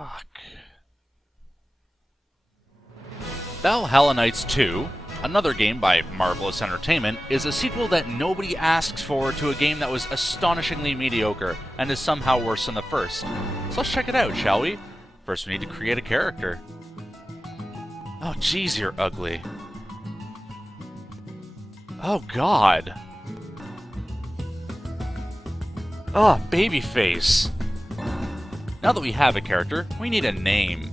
Fuck. Valhalla Knights 2, another game by Marvelous Entertainment, is a sequel that nobody asks for to a game that was astonishingly mediocre and is somehow worse than the first. So let's check it out, shall we? First we need to create a character. Oh jeez, you're ugly. Oh god. Oh, babyface. Now that we have a character, we need a name.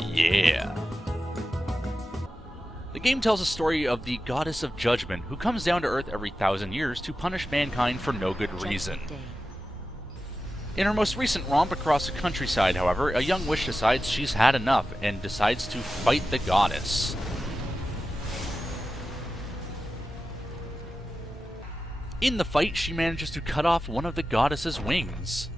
Yeah. The game tells a story of the Goddess of Judgment, who comes down to Earth every 1,000 years to punish mankind for no good reason. In her most recent romp across the countryside, however, a young witch decides she's had enough and decides to fight the goddess. In the fight, she manages to cut off one of the goddess's wings.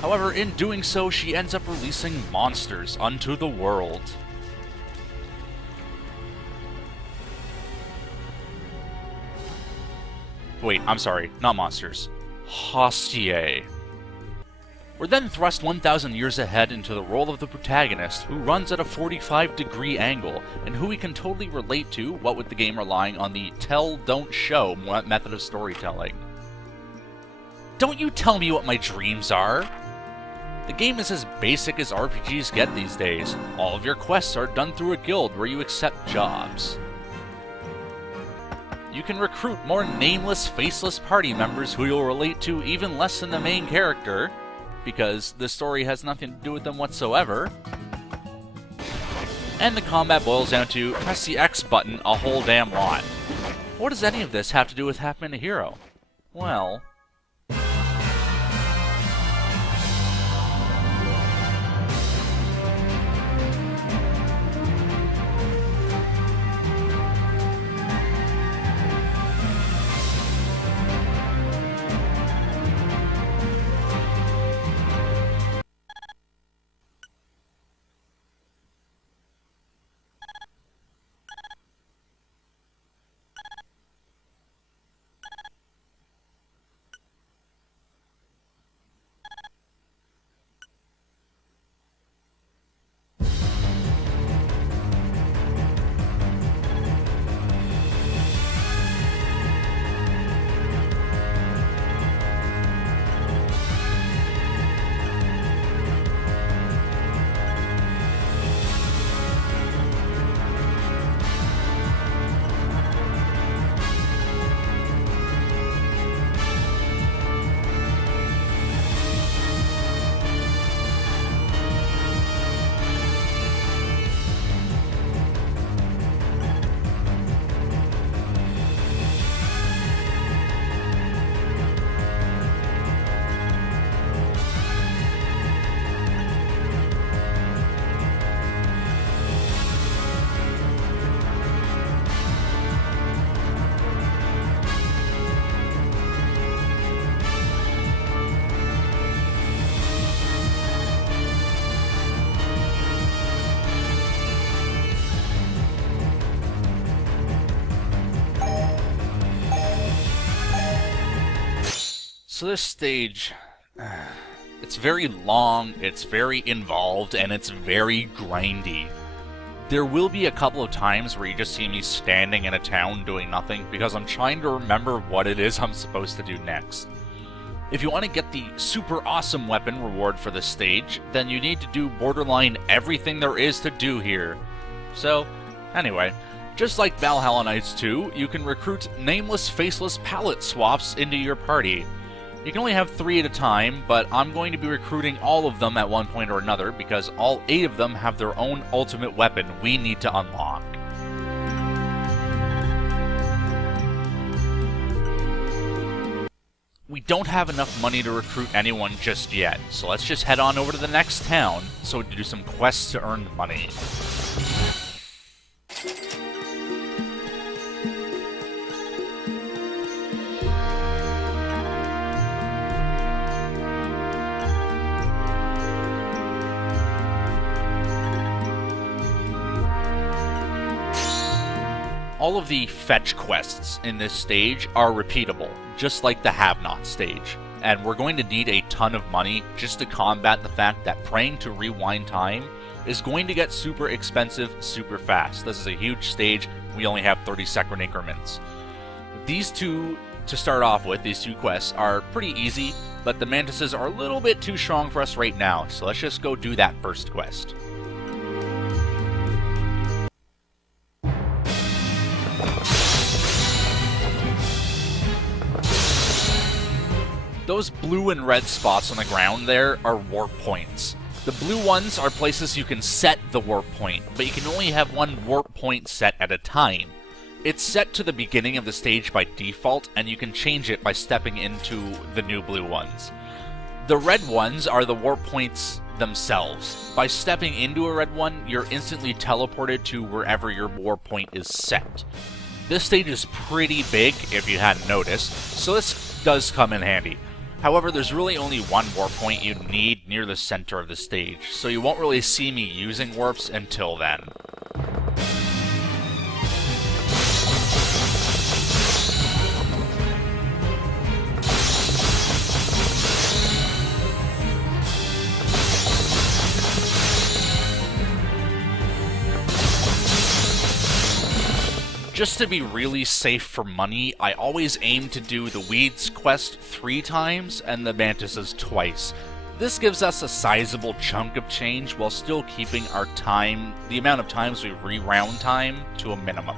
However, in doing so, she ends up releasing monsters unto the world. Wait, I'm sorry, not monsters. Hostiae. We're then thrust 1,000 years ahead into the role of the protagonist, who runs at a 45-degree angle, and who we can totally relate to, what with the game relying on the tell-don't-show method of storytelling. Don't you tell me what my dreams are! The game is as basic as RPGs get these days. All of your quests are done through a guild where you accept jobs. You can recruit more nameless, faceless party members who you'll relate to even less than the main character, because the story has nothing to do with them whatsoever. And the combat boils down to press the X button a whole damn lot. What does any of this have to do with Half Minute Hero? Well... So this stage, it's very long, it's very involved, and it's very grindy. There will be a couple of times where you just see me standing in a town doing nothing, because I'm trying to remember what it is I'm supposed to do next. If you want to get the super awesome weapon reward for this stage, then you need to do borderline everything there is to do here. So, anyway, just like Valhalla Knights 2, you can recruit nameless, faceless palette swaps into your party. You can only have 3 at a time, but I'm going to be recruiting all of them at one point or another because all 8 of them have their own ultimate weapon we need to unlock. We don't have enough money to recruit anyone just yet, so let's just head on over to the next town so we can do some quests to earn money. all of the fetch quests in this stage are repeatable, just like the Have-Not stage. And we're going to need a ton of money just to combat the fact that praying to rewind time is going to get super expensive super fast. This is a huge stage, we only have 30-second increments. These two, to start off with, these two quests are pretty easy, but the Mantises are a little bit too strong for us right now, so let's just go do that first quest. Those blue and red spots on the ground there are warp points. The blue ones are places you can set the warp point, but you can only have one warp point set at a time. It's set to the beginning of the stage by default, and you can change it by stepping into the new blue ones. The red ones are the warp points themselves. By stepping into a red one, you're instantly teleported to wherever your warp point is set. This stage is pretty big, if you hadn't noticed, so this does come in handy. However, there's really only one warp point you need near the center of the stage, so you won't really see me using warps until then. Just to be really safe for money, I always aim to do the Weeds quest 3 times and the Mantises twice. This gives us a sizable chunk of change while still keeping our time, the amount of times we re-round time, to a minimum.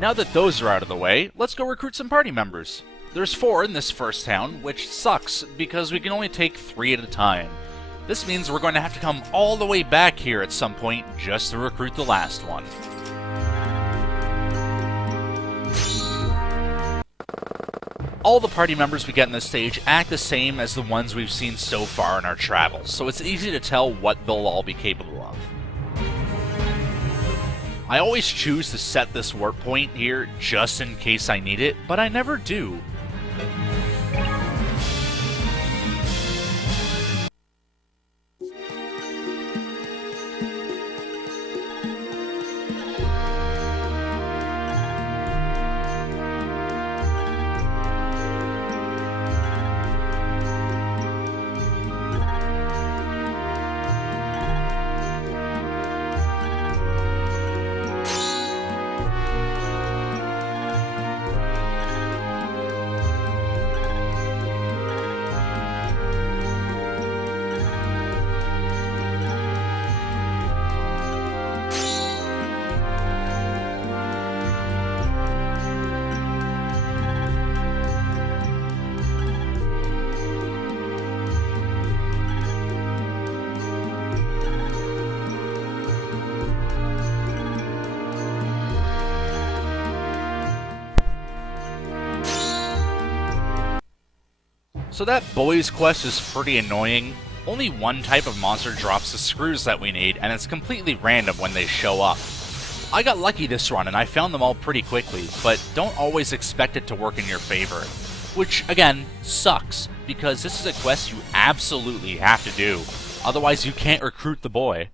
Now that those are out of the way, let's go recruit some party members. There's 4 in this first town, which sucks, because we can only take 3 at a time. This means we're going to have to come all the way back here at some point just to recruit the last one. All the party members we get in this stage act the same as the ones we've seen so far in our travels, so it's easy to tell what they'll all be capable of. I always choose to set this warp point here just in case I need it, but I never do. So that boys quest is pretty annoying. Only one type of monster drops the screws that we need, and it's completely random when they show up. I got lucky this run and I found them all pretty quickly, but don't always expect it to work in your favor. Which, again, sucks, because this is a quest you absolutely have to do. Otherwise you can't recruit the boy.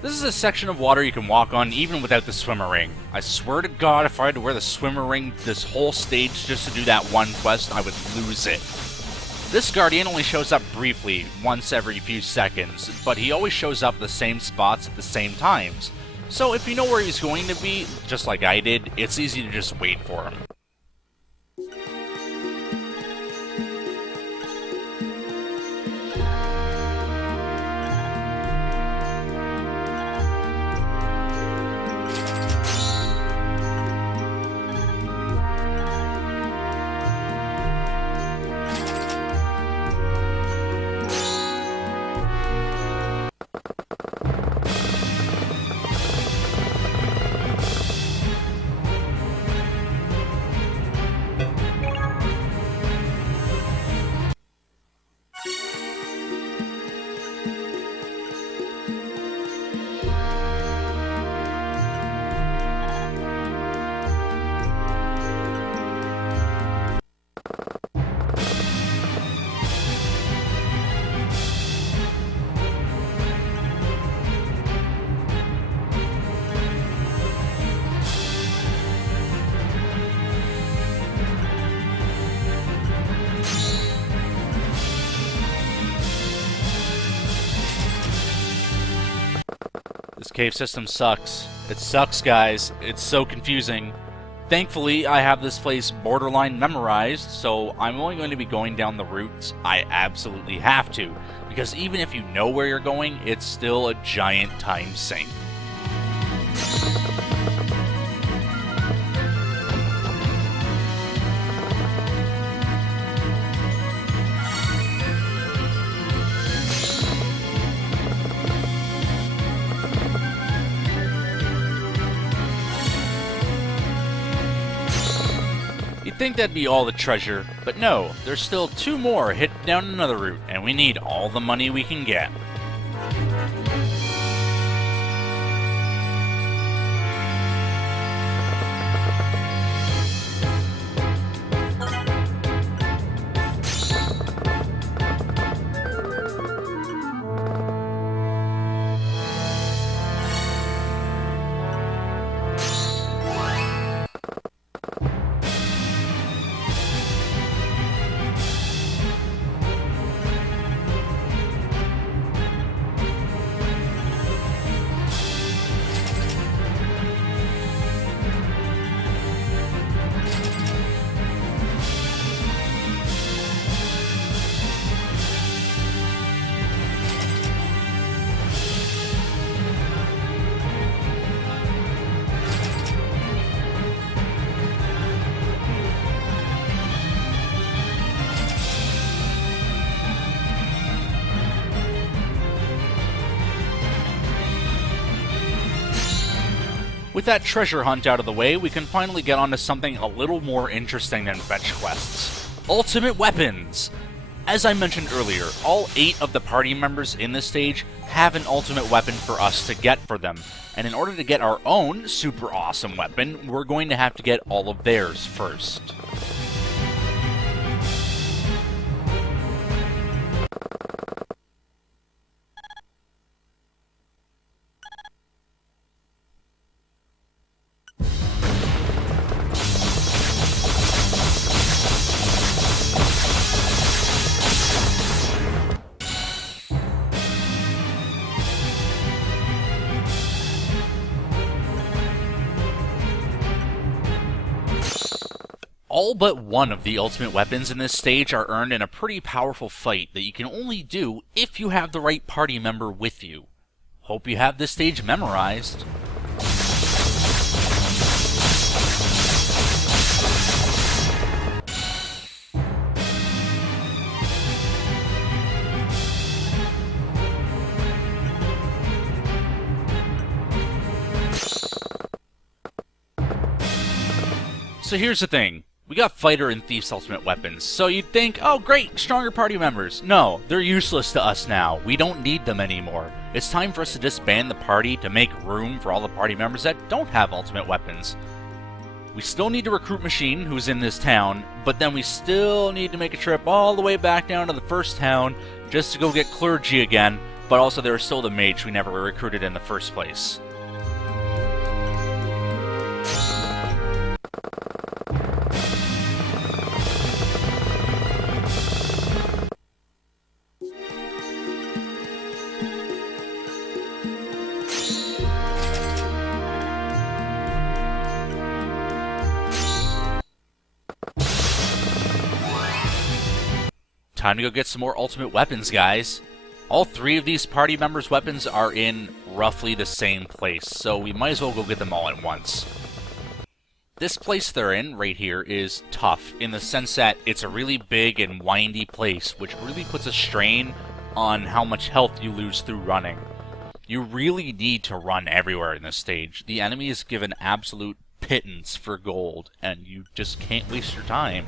This is a section of water you can walk on even without the swimmer ring. I swear to God, if I had to wear the swimmer ring this whole stage just to do that one quest, I would lose it. This Guardian only shows up briefly, once every few seconds, but he always shows up the same spots at the same times. So if you know where he's going to be, just like I did, it's easy to just wait for him. This cave system sucks. It sucks, guys. It's so confusing. Thankfully, I have this place borderline memorized, so I'm only going to be going down the routes I absolutely have to, because even if you know where you're going, it's still a giant time sink. You'd think that'd be all the treasure, but no, there's still 2 more hidden down another route, and we need all the money we can get. With that treasure hunt out of the way, we can finally get onto something a little more interesting than fetch quests. Ultimate weapons! As I mentioned earlier, all 8 of the party members in this stage have an ultimate weapon for us to get for them, and in order to get our own super awesome weapon, we're going to have to get all of theirs first. All but one of the ultimate weapons in this stage are earned in a pretty powerful fight that you can only do if you have the right party member with you. Hope you have this stage memorized. So here's the thing. We got Fighter and Thief's ultimate weapons, so you'd think, oh great, stronger party members. No, they're useless to us now. We don't need them anymore. It's time for us to disband the party to make room for all the party members that don't have ultimate weapons. We still need to recruit Machine, who's in this town, but then we still need to make a trip all the way back down to the first town just to go get Clergy again, but also there's still the mage we never recruited in the first place. Time to go get some more ultimate weapons, guys. All 3 of these party members' weapons are in roughly the same place, so we might as well go get them all at once. This place they're in, right here, is tough, in the sense that it's a really big and windy place, which really puts a strain on how much health you lose through running. You really need to run everywhere in this stage. The enemy is given absolute pittance for gold, and you just can't waste your time.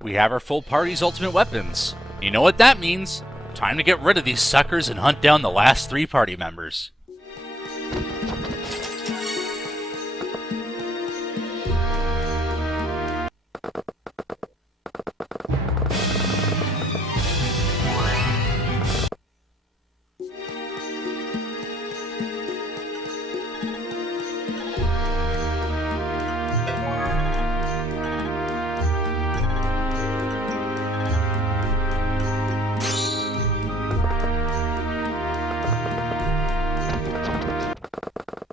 We have our full party's ultimate weapons. You know what that means? Time to get rid of these suckers and hunt down the last 3 party members.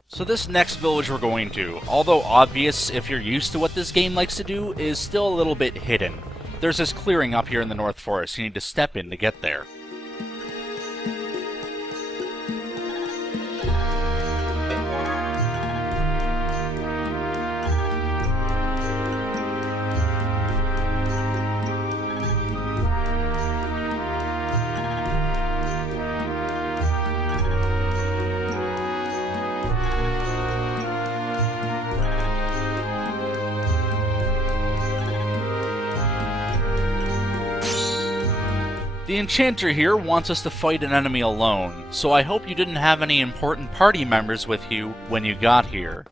So this next village we're going to, although obvious if you're used to what this game likes to do, is still a little bit hidden. There's this clearing up here in the North Forest you need to step in to get there. The Enchanter here wants us to fight an enemy alone, so I hope you didn't have any important party members with you when you got here.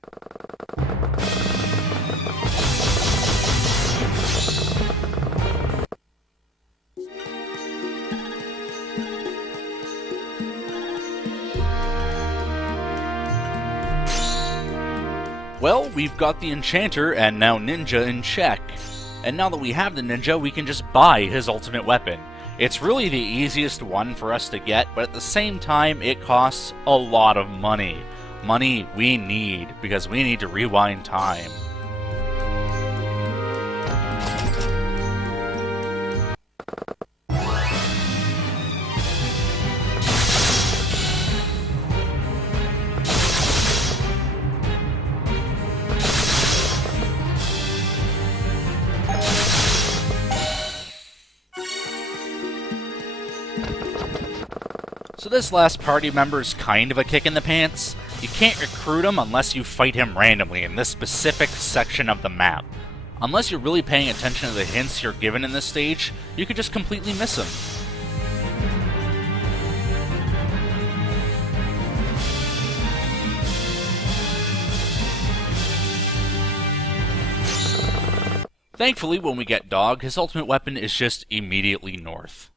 Well, we've got the Enchanter and now Ninja in check. And now that we have the Ninja, we can just buy his ultimate weapon. It's really the easiest one for us to get, but at the same time, it costs a lot of money. Money we need, because we need to rewind time. So this last party member is kind of a kick in the pants. You can't recruit him unless you fight him randomly in this specific section of the map. Unless you're really paying attention to the hints you're given in this stage, you could just completely miss him. Thankfully, when we get Dog, his ultimate weapon is just immediately north.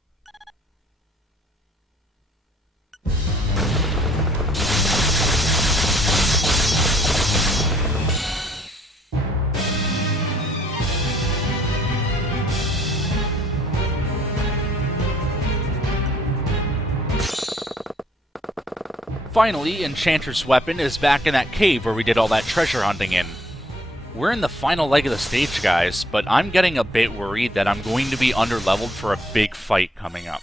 Finally, Enchanter's weapon is back in that cave where we did all that treasure hunting in. We're in the final leg of the stage, guys, but I'm getting a bit worried that I'm going to be underleveled for a big fight coming up.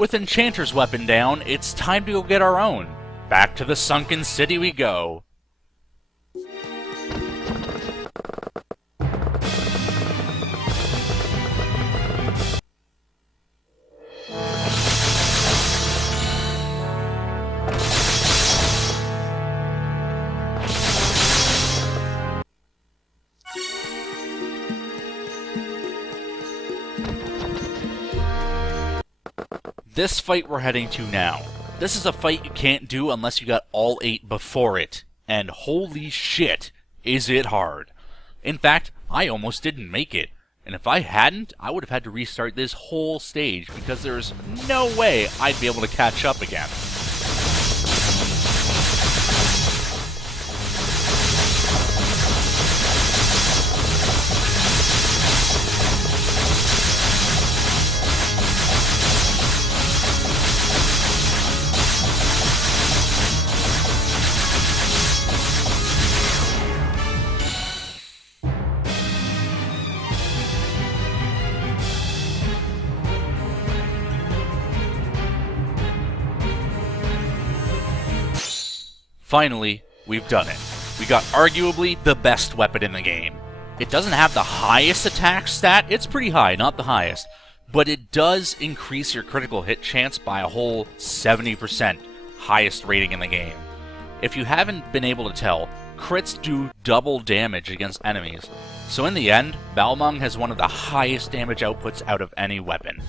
With Enchanter's weapon down, it's time to go get our own. Back to the sunken city we go. This fight we're heading to now. This is a fight you can't do unless you got all 8 before it. And holy shit, is it hard. In fact, I almost didn't make it. And if I hadn't, I would have had to restart this whole stage because there's no way I'd be able to catch up again. Finally, we've done it. We got arguably the best weapon in the game. It doesn't have the highest attack stat, it's pretty high, not the highest, but it does increase your critical hit chance by a whole 70%, highest rating in the game. If you haven't been able to tell, crits do double damage against enemies, so in the end, Balmung has one of the highest damage outputs out of any weapon.